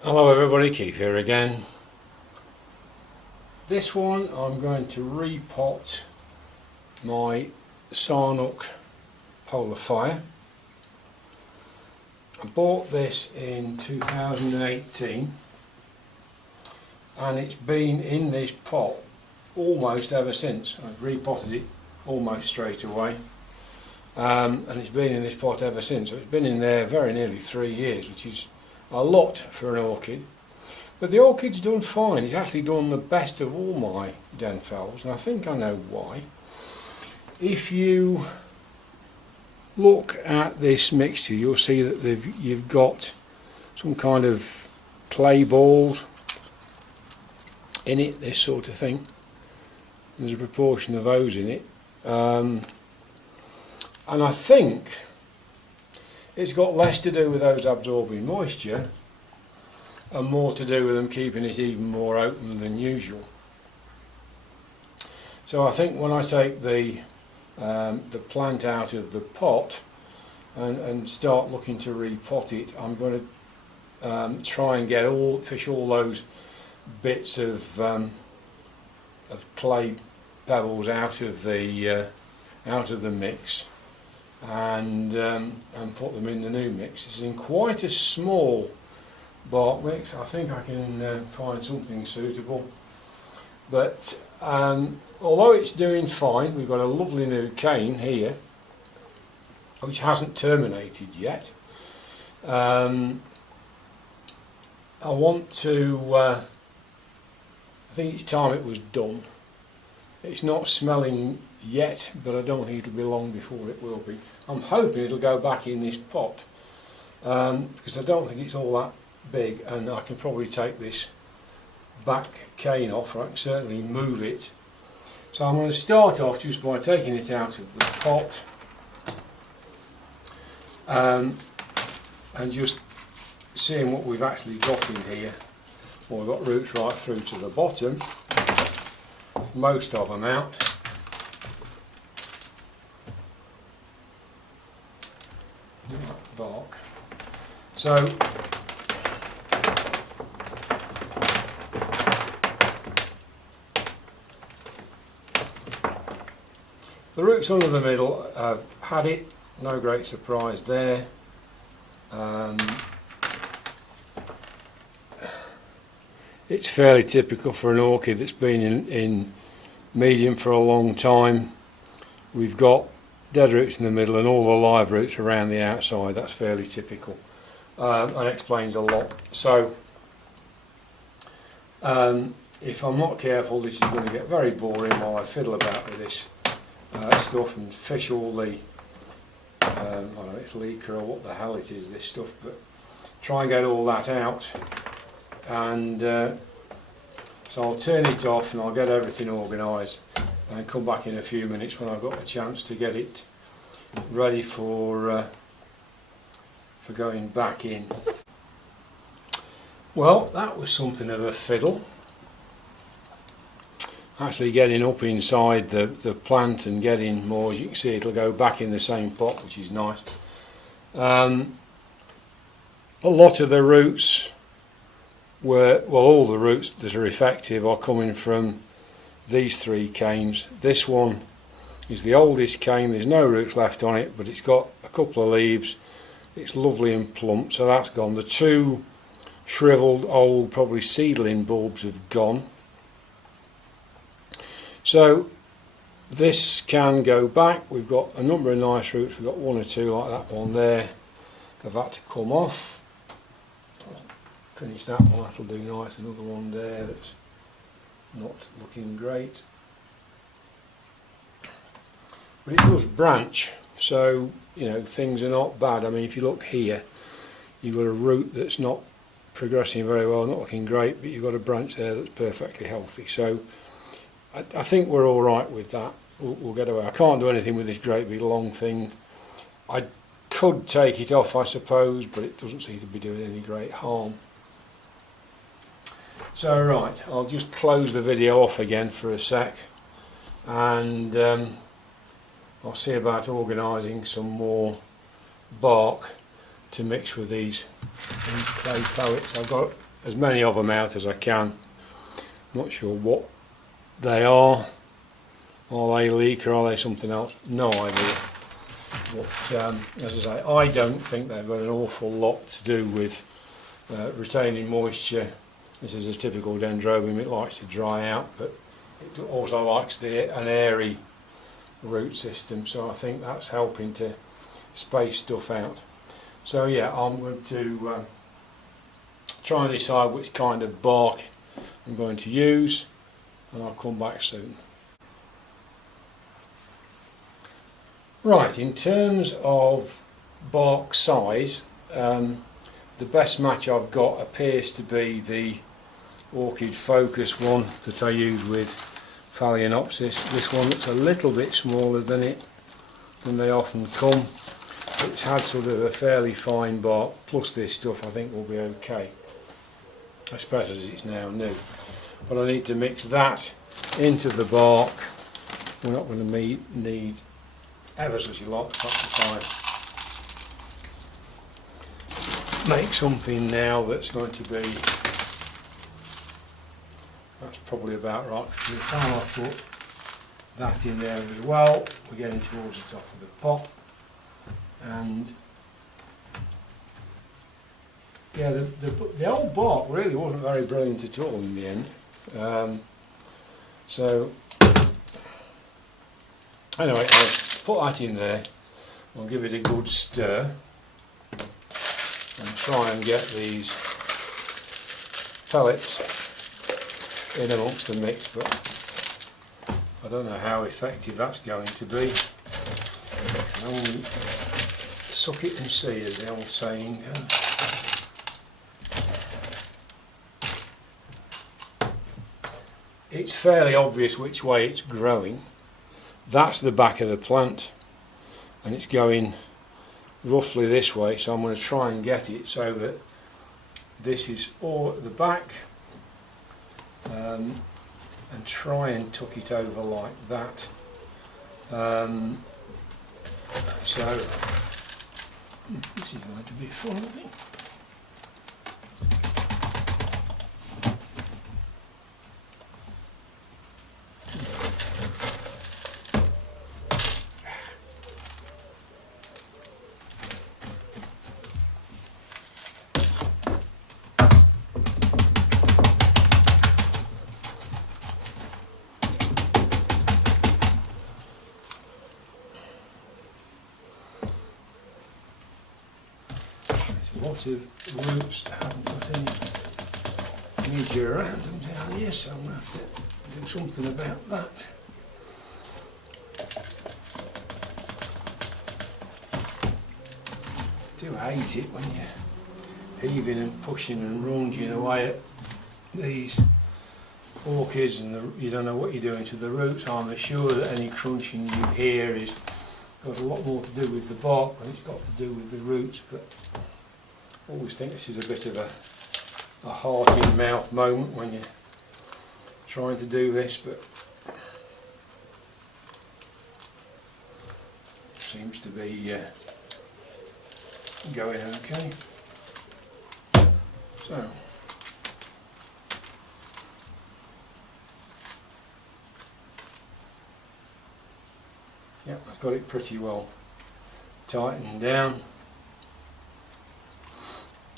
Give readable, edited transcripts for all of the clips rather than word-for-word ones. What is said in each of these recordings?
Hello everybody, Keith here again. This one I'm going to repot my Sa-Nook polar fire. I bought this in 2018 and it's been in this pot almost ever since. I've repotted it almost straight away and it's been in this pot ever since. So it's been in there very nearly 3 years, which is a lot for an orchid. But the orchid's done fine. It's actually done the best of all my Denphals, and I think I know why. If you look at this mixture, you'll see that you've got some kind of clay balls in it, this sort of thing. There's a proportion of those in it. And I think it's got less to do with those absorbing moisture and more to do with them keeping it even more open than usual. So I think when I take the plant out of the pot and start looking to repot it, I'm going to try and fish all those bits of clay pebbles out of the mix and put them in the new mix. It's in quite a small bark mix. I think I can find something suitable, but although it's doing fine, we've got a lovely new cane here which hasn't terminated yet. I want to I think it's time it was done. It's not smelling yet, but I don't think it'll be long before it will be. I'm hoping it'll go back in this pot because I don't think it's all that big, and I can probably take this back cane off, or I can certainly move it. So I'm going to start off just by taking it out of the pot and just seeing what we've actually got in here. Well, we've got roots right through to the bottom, most of them out. Bark. So the roots under the middle have had it, no great surprise there. It's fairly typical for an orchid that's been in medium for a long time. We've got dead roots in the middle and all the live roots around the outside. That's fairly typical and explains a lot. So if I'm not careful, this is going to get very boring while I fiddle about with this stuff and fish all the I don't know, it's leaker or what the hell it is, this stuff, but try and get all that out. And so I'll turn it off and I'll get everything organised and come back in a few minutes when I've got a chance to get it ready for going back in. Well, that was something of a fiddle. Actually getting up inside the plant and getting more, as you can see, it'll go back in the same pot, which is nice. A lot of the roots all the roots that are effective are coming from these 3 canes. This one is the oldest cane, there's no roots left on it, but it's got a couple of leaves. It's lovely and plump, so that's gone. The 2 shriveled old, probably seedling bulbs have gone. So this can go back. We've got a number of nice roots. We've got 1 or 2 like that one there have had to come off. Finish that one, that'll do nice. Another one there that's not looking great. But it does branch, so you know things are not bad. I mean, if you look here, you've got a root that's not progressing very well, not looking great, but you've got a branch there that's perfectly healthy. So I think we're all right with that. We'll get away. I can't do anything with this great big long thing. I could take it off, I suppose, but it doesn't seem to be doing any great harm. So right, I'll just close the video off again for a sec, and I'll see about organising some more bark to mix with these clay pellets. I've got as many of them out as I can. Not sure what they are. Are they leek or are they something else? No idea. But as I say, I don't think they've got an awful lot to do with retaining moisture. This is a typical Dendrobium, it likes to dry out, but it also likes an airy root system, so I think that's helping to space stuff out. So yeah, I'm going to try and decide which kind of bark I'm going to use, and I'll come back soon. Right, in terms of bark size, the best match I've got appears to be the Orchid Focus one that I use with Phalaenopsis. This one that's a little bit smaller than they often come. It's had sort of a fairly fine bark, plus this stuff I think will be okay, especially as it's now new. But I need to mix that into the bark. We're not going to need ever such a lot, if I make something now that's going to be, that's probably about right. By the time I put that in there as well, we're getting towards the top of the pot. And yeah, the old bark really wasn't very brilliant at all in the end. So anyway, I'll put that in there. I'll give it a good stir and try and get these pellets in amongst the mix, but I don't know how effective that's going to be. I can only suck it and see, as the old saying goes. It's fairly obvious which way it's growing. That's the back of the plant, and it's going roughly this way, so I'm going to try and get it so that this is all at the back, and try and tuck it over like that. So this is going to be fun, I think. Lots of roots that haven't got any media around them down here, so I'm going to have to do something about that. I do hate it when you're heaving and pushing and lunging away at these orchids and you don't know what you're doing to the roots. I'm sure that any crunching you hear is got a lot more to do with the bark than it's got to do with the roots, but I always think this is a bit of a heart in mouth moment when you're trying to do this, but seems to be going okay. So yeah, I've got it pretty well tightened down.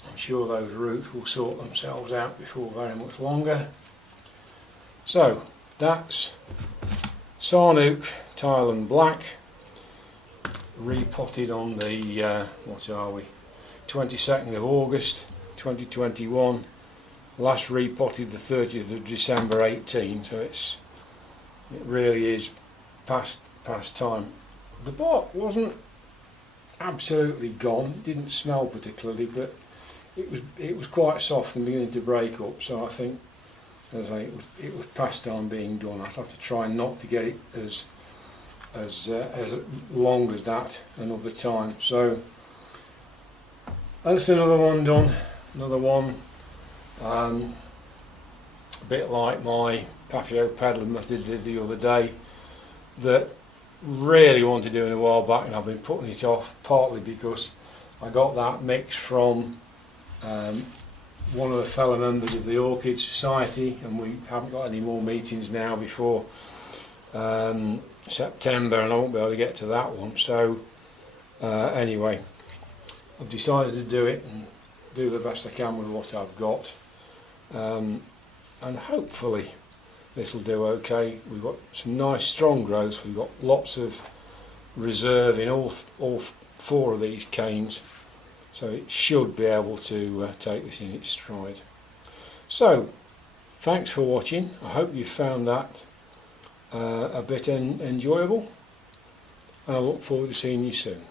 I'm sure those roots will sort themselves out before very much longer. So that's Sa-Nook Thailand Black, repotted on the what are we, 22nd of August 2021. Last repotted the 30th of December 18, so it really is past time. The bark wasn't absolutely gone, it didn't smell particularly, but it was quite soft and beginning to break up, so I think, as I say, it was past time being done. I'd have to try not to get it as long as that another time. So that's another one done. Another one, a bit like my patio peddling that I did the other day, that really wanted to do in a while back, and I've been putting it off partly because I got that mix from one of the fellow members of the Orchid Society, and we haven't got any more meetings now before September, and I won't be able to get to that one. So anyway, I've decided to do it and do the best I can with what I've got, and hopefully this will do okay. We've got some nice strong growth. We've got lots of reserve in all four of these canes, so it should be able to take this in its stride. So thanks for watching. I hope you found that a bit enjoyable, and I look forward to seeing you soon.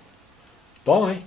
Bye.